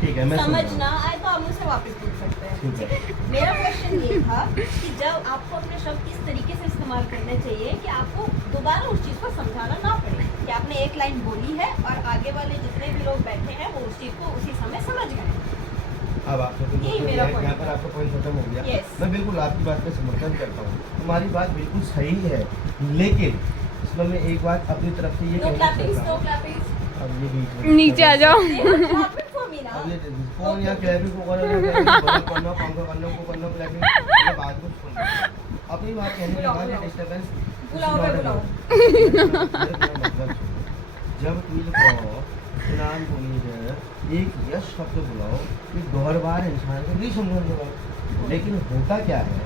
ठीक है, मैं समझ सुन ना रहा आए तो आप मुझसे वापस पूछ सकते हैं। ठीक है। मेरा क्वेश्चन ये था कि जब आपको अपने शब्द इस तरीके से इस्तेमाल करने चाहिए कि आपको दोबारा उस चीज़ को समझाना ना पड़े कि आपने एक लाइन बोली है और आगे वाले जितने भी लोग बैठे हैं वो उस चीज़ को उसी समय समझ गए। अब आपको यही मेरा point यहाँ पर आपका पॉइंट खत्म हो गया। Yes. मैं बिल्कुल आपकी बात पे समर्थन करता हूँ, तुम्हारी बात बिल्कुल सही है, लेकिन इसमें मैं एक बात अपनी तरफ से ये नो कहना क्लैपिंग्स, चाहता नो हूँ। क्लैपिंग्स। अब ये बीच में नीचे आ जाओ। क्लैपिंग फॉर मी ना। अब ये कौन यहाँ क्लैपिंग को करना क्लैपिंग ये बात को सुन अपनी बात कहने के बाद डिस्टर्बेंस बुलाओ। मतलब जब तुम कहो नाम बोली है एक यश शब्द बुलाओ कि बार बार इंसान को नहीं समझ लगाओ, लेकिन होता क्या है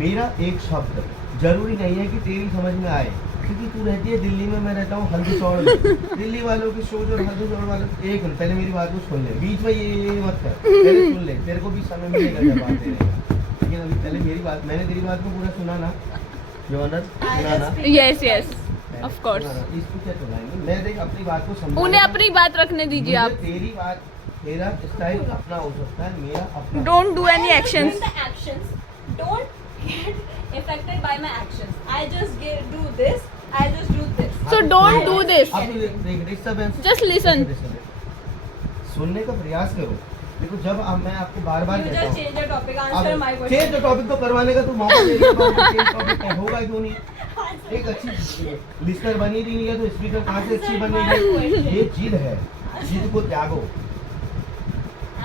मेरा एक शब्द जरूरी नहीं है कि तेरी समझ में आए, क्योंकि तू रहती है दिल्ली में, मैं रहता हूँ हल्दीचौड़ में। दिल्ली वालों की सोच और हल्दीचौड़ वालों एक मिनट पहले मेरी बात को सुन ले, बीच में ये मत कर, पहले सुन ले, तेरे को भी समय मिलेगा जब बात करेगा, लेकिन अभी पहले मेरी बात, मैंने तेरी बात को पूरा सुना ना जो ऑनर सुना ना। Yes yes of course. इसको क्या सुनाएंगे, मैं देख अपनी बात को समझा, उन्हें अपनी बात रखने दीजिए आप। तेरी बात तेरा स्टाइल अपना हो सकता है, मेरा अपना। Don't do any actions. The actions don't get affected by my actions. I just do this. I just do this. So don't do this. अब देख डिस्टर्बेंस, Just listen. सुनने का प्रयास करो। देखो जब अब मैं आपको बार बार You कहता just हूँ change the topic. Answer my change question. The topic तो करवाने का तू मौका दे रही है, चेंज टॉपिक होगा क्यों नहीं? एक अच्छी लिस्टर बनी रही है तो स्पीकर कहाँ से अच्छी बनेगी? ये जिद है, जिद को त्यागो।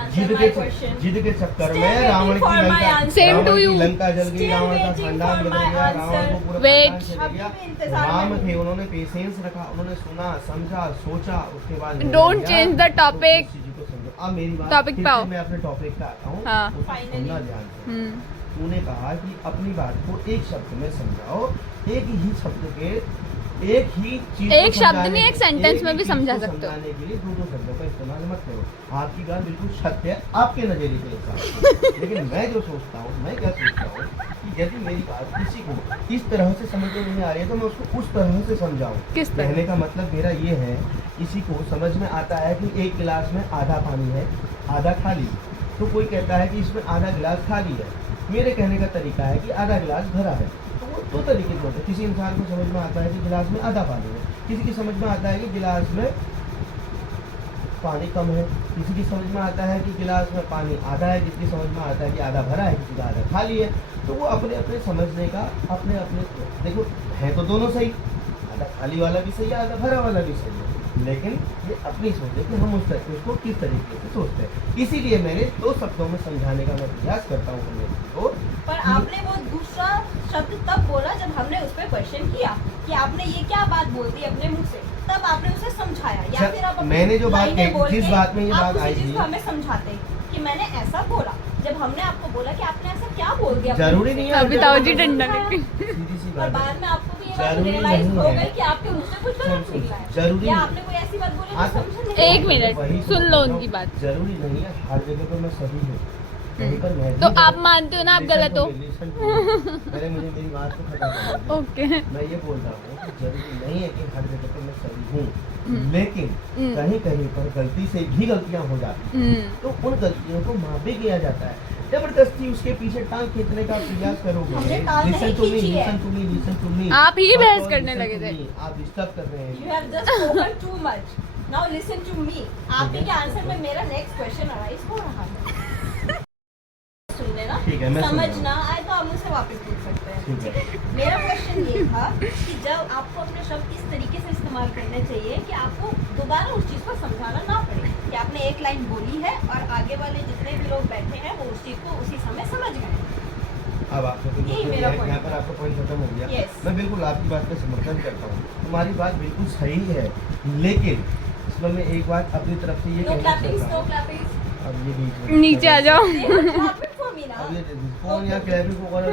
Answer my question. जिद के चक्कर Still में waiting रावण for की my Lanka, answer. Same to Ravan की you. लंका जल गई, Still रावण का waiting खानदान for बदल my गया, answer. रावण को पूरा Wait. खानदान चले गया। अभी भी इंतजार राम में थे, हूँ। उन्होंने पेशेंस रखा, उन्होंने सुना, समझा, सोचा, उसके बाद निर्णय Don't लिया। change the तो topic. उस चीज़ को समझो। अब मेरी बात Topic फिर पे से आओ। मैं अपने टॉपिक पे आता हूँ, हाँ। उसको Finally. सुनना ध्यान से। तूने कहा कि अपनी बात को एक शब्द में समझाओ, एक ही शब्द के एक ही चीज एक को शब्द समझाने नहीं, एक के- सेंटेंस एक में ही भी चीज समझा को सकते हो। समझाने के लिए दो शब्दों का इस्तेमाल मत करो। आपकी बात बिल्कुल सत्य है आपके नजरिए के हिसाब से, लेकिन मैं जो सोचता हूँ, मैं क्या सोचता हूँ कि यदि मेरी बात किसी को इस तरह से समझ में नहीं आ रही है तो मैं उसको उस तरह से समझाऊँ। किस तरह? कहने का मतलब मेरा ये है, किसी को समझ में आता है कि एक गिलास में आधा पानी है, आधा खाली, तो कोई कहता है कि इसमें आधा गिलास खाली है। मेरे कहने का तरीका है कि आधा गिलास भरा है। तो वो दो तरीके से होते हैं, किसी इंसान को समझ में आता है कि गिलास में आधा पानी है, किसी की समझ में आता है कि गिलास में पानी कम है, किसी की समझ में आता है कि गिलास में पानी आधा है, किसी की समझ में आता है कि आधा भरा है, किसी का आधा खाली है। तो वो अपने अपने समझने का अपने अपने, देखो है तो दोनों सही, आधा खाली वाला भी सही है, आधा भरा वाला भी सही है, लेकिन ये अपनी सोच है कि हम उस तरीके उसको किस तरीके से सोचते हैं। इसीलिए मैंने दो शब्दों में समझाने का मैं प्रयास करता हूँ अपने को। पर आपने वो दूसरा शब्द तब बोला जब हमने उस पर क्वेश्चन किया कि आपने ये क्या बात बोल दी अपने मुंह से, तब आपने उसे समझाया, या फिर आप अपनी मैंने जो बात लाइनें कही, बोल जिस के बात में ये आप बात उसी आई चीज़ थी, को हमें समझाते कि मैंने ऐसा बोला, जब हमने आपको बोला कि आपने ऐसा क्या बोल दिया, जरूरी नहीं है अभी ताऊ जी डंडा लेके। सीधी सी और बात है। बाद में आपको भी ये बात जरूरी रियलाइज नहीं हो है। गई कि आपके मुंह से कुछ गलत निकला है, जरूरी या नहीं। आपने कोई ऐसी बात बोली आज- जो समझ नहीं एक आई। मिनट, वही सुन लो बोल रहा उनकी हूँ, बात। जरूरी नहीं है हर जगह पर मैं सही हूँ, कहीं पर मैं तो भी आप गलत- मानते हो ना आप Listen गलत to हो? me, listen to me। पहले मुझे मेरी बात को खत्म करने दो। ओके। मैं ये बोल रहा हूँ कि जरूरी नहीं है कि हर जगह पर मैं सही हूँ, हम्म। लेकिन हम्म। कहीं कहीं पर गलती से भी गलतियाँ हो जाती हैं, तो उन गलतियों को माफ भी किया जाता है। जबरदस्ती उसके पीछे टांग खींचने का प्रयास करोगे, हमने टांग Listen नहीं to me, खींची है। listen to me, listen to me। आप ही First बहस of all, करने listen लगे to थे। me। आप डिस्टर्ब कर रहे You हैं। have just spoken too much. Now listen to me. आप ही के आंसर में मेरा नेक्स्ट क्वेश्चन अराइज हो रहा है। सुन लेना। ठीक है, मैं सुन समझ रहा हूँ। ना आए तो आप मुझसे वापस पूछ सकते हैं। ठीक है। मेरा क्वेश्चन ये था कि जब आपको अपने शब्द इस तरीके से इस्तेमाल करने चाहिए कि आपको दोबारा उस चीज़ को समझाना ना पड़े कि आपने एक लाइन बोली है और आगे वाले जितने भी लोग बैठे हैं वो उस चीज़ को उसी समय समझ गए। अब आपको यही मेरा point यहाँ पर आपका पॉइंट खत्म हो गया। Yes. मैं बिल्कुल आपकी बात पे समर्थन करता हूँ, तुम्हारी बात बिल्कुल सही है, लेकिन इसमें मैं एक बात अपनी तरफ से ये नो कहना क्लैपिंग्स, चाहता नो हूँ। क्लैपिंग्स। अब ये बीच में नीचे आ जाओ। क्लैपिंग फॉर मी ना। अब ये कौन यहाँ क्लैपिंग को करना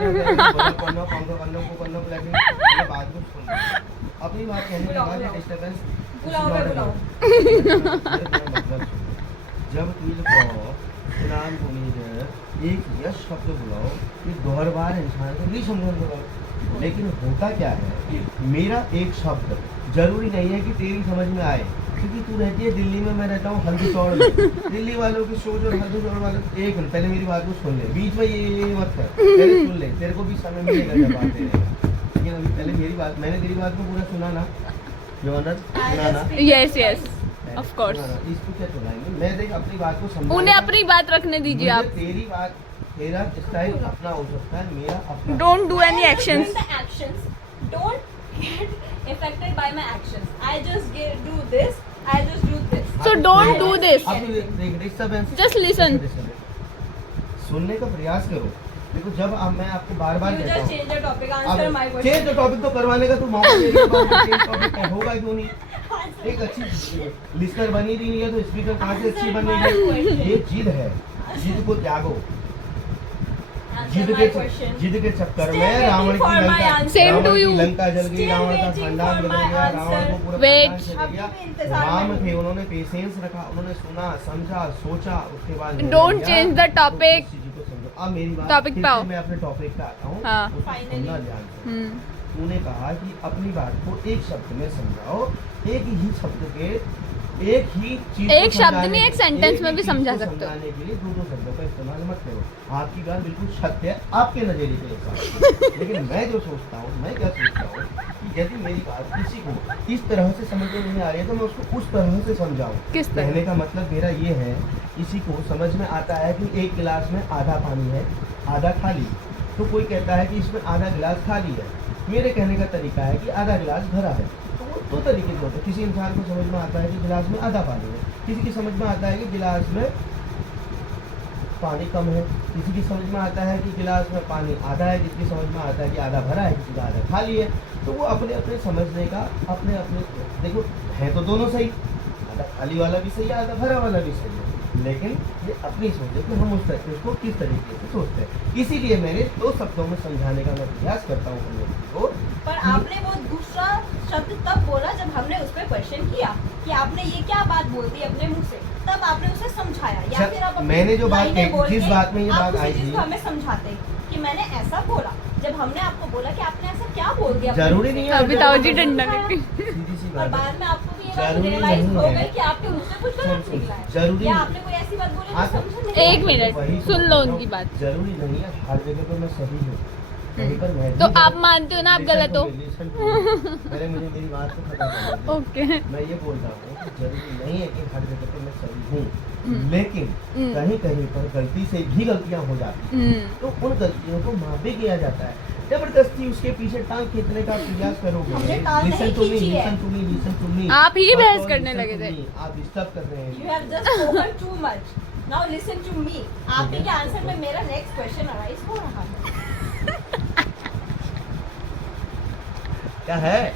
क्लैपिंग ये बात को सुन अपनी बात कहने के बाद डिस्टर्बेंस बुलाओ। मतलब जब तुम कहो नाम बोली है एक यश शब्द बुलाओ कि बार बार इंसान को नहीं समझ लगाओ, लेकिन होता क्या है मेरा एक शब्द जरूरी नहीं है कि तेरी समझ में आए, क्योंकि तू रहती है दिल्ली में, मैं रहता हूँ हल्दीचौड़ में। दिल्ली वालों की सोच और हल्दीचौड़ वालों, एक मिनट पहले मेरी बात को सुन ले, बीच में ये मत कर, पहले सुन ले, तेरे को भी समय मिलेगा जब बात देने का। लेकिन अभी पहले मेरी बात, मैंने तेरी बात को पूरा सुना ना, योर ऑनर, सुना ना? Yes yes of course. इसको क्या सुनाएंगे, मैं देख अपनी बात को समझ, उन्हें अपनी बात रखने दीजिए आप। तेरी बात, तेरा स्टाइल अपना हो सकता है, मेरा अपना। Don't do any actions. The actions don't get affected by my actions. I just do this. I just do this. So don't do this. अब देख डिस्टर्बेंस, Just listen. सुनने का प्रयास करो। देखो जब मैं आपको बार बार You कहता just हूँ, change the topic. Answer my change question. The topic तो करवाने का तू मौका दे रही है, चेंज टॉपिक होगा क्यों नहीं? एक अच्छी लिस्टर बनी रही है तो स्पीकर कहाँ से अच्छी बनेगी? ये जिद है, जिद को त्यागो। Answer my question. जिद के चक्कर Still में waiting रावण की for my Lanka, answer. Same to Ravan की you. लंका जल गई, Still रावण का waiting खानदान for बदल my गया, रावण answer. को पूरा Wait. खानदान चले गया। अभी भी इंतजार राम में थे, हूँ। उन्होंने पेशेंस रखा, उन्होंने सुना, समझा, सोचा, उसके बाद निर्णय Don't लिया। change the topic. तो उस चीज़ को समझो। अब मेरी बात Topic फिर पे से आओ। मैं अपने टॉपिक पे आता हूँ, हाँ। उसको Finally. सुनना ध्यान से। हम्म तूने कहा कि अपनी बात को एक शब्द में समझाओ, एक ही शब्द के, एक ही चीज एक को शब्द समझाने नहीं, एक के- sentence एक में ही भी चीज समझा को सकते हो। समझाने के लिए दो शब्दों का इस्तेमाल मत करो। आपकी बात बिल्कुल सत्य है आपके नजरिए के हिसाब से, लेकिन मैं जो सोचता हूँ, मैं क्या सोचता हूँ कि यदि मेरी बात किसी को इस तरह से समझ में नहीं आ रही है तो मैं उसको उस तरह से समझाऊँ। किस तरह? कहने का मतलब मेरा ये है, किसी को समझ में आता है कि एक गिलास में आधा पानी है, आधा खाली, तो कोई कहता है कि इसमें आधा गिलास खाली है। मेरे कहने का तरीका है कि आधा गिलास भरा है। तो वो दो तरीके से होता है, किसी इंसान को समझ में आता है कि गिलास में आधा पानी है, किसी की समझ में आता है कि गिलास में पानी कम है, किसी की समझ में आता है कि गिलास में पानी आधा है, किसी की समझ में आता है कि आधा भरा है, किसी का आधा खाली है। तो वो अपने अपने समझने का, अपने अपने, देखो है तो दोनों सही, आधा खाली वाला भी सही है, आधा भरा वाला भी सही है, लेकिन ये अपनी सोच है कि हम उस तरीके उसको किस तरीके से सोचते हैं। इसीलिए मैंने दो शब्दों में समझाने का मैं प्रयास करता हूँ हम लोगों को। पर आपने वो दूसरा शब्द तब बोला जब हमने उस पर क्वेश्चन किया कि आपने ये क्या बात बोल दी अपने मुंह से, तब आपने उसे समझाया, या जब फिर आप अपनी मैंने जो बात लाइनें कही, बोल जिस के बात में ये आप बात उसी आई चीज़ थी, को हमें समझाते कि मैंने ऐसा बोला, जब हमने आपको बोला कि आपने ऐसा क्या बोल दिया अपने जरूरी मुंह नहीं से। है, अभी ताऊ जी डंडा लेके। सीधी सी और बात है। बाद में आपको भी ये बात जरूरी रियलाइज नहीं हो है। गई कि आपके मुंह से कुछ गलत सुन, निकला है, जरूरी या नहीं। आपने कोई ऐसी बात बोली हाँ, जो समझ नहीं एक आई। मिनट, वही सुन तो लो बोल उनकी रहा हूँ, बात। जरूरी नहीं है हर जगह पे मैं सही हूँ, कहीं पर मैं तो भी आप गलत- मानते हो ना आप Listen गलत to हो? me, listen to me। पहले मुझे मेरी बात को खत्म करने दो। ओके मैं ये बोल रहा हूँ कि जरूरी नहीं है कि हर जगह पे मैं सही हूँ, हम्म। लेकिन हम्म। कहीं कहीं पर गलती से भी गलतियाँ हो जाती हैं, तो उन गलतियों को माफ भी किया जाता है। जबरदस्ती उसके पीछे टांग खींचने का प्रयास करोगे, हमने टांग लिसन नहीं टू मी, खींची है। Listen to me, listen to me. आप ही बहस करने लगे थे। आप डिस्टर्ब कर रहे You हैं। have just spoken too much. Now listen to me. आपके के आंसर में मेरा नेक्स्ट क्वेश्चन अराइज हो रहा है। क्या है?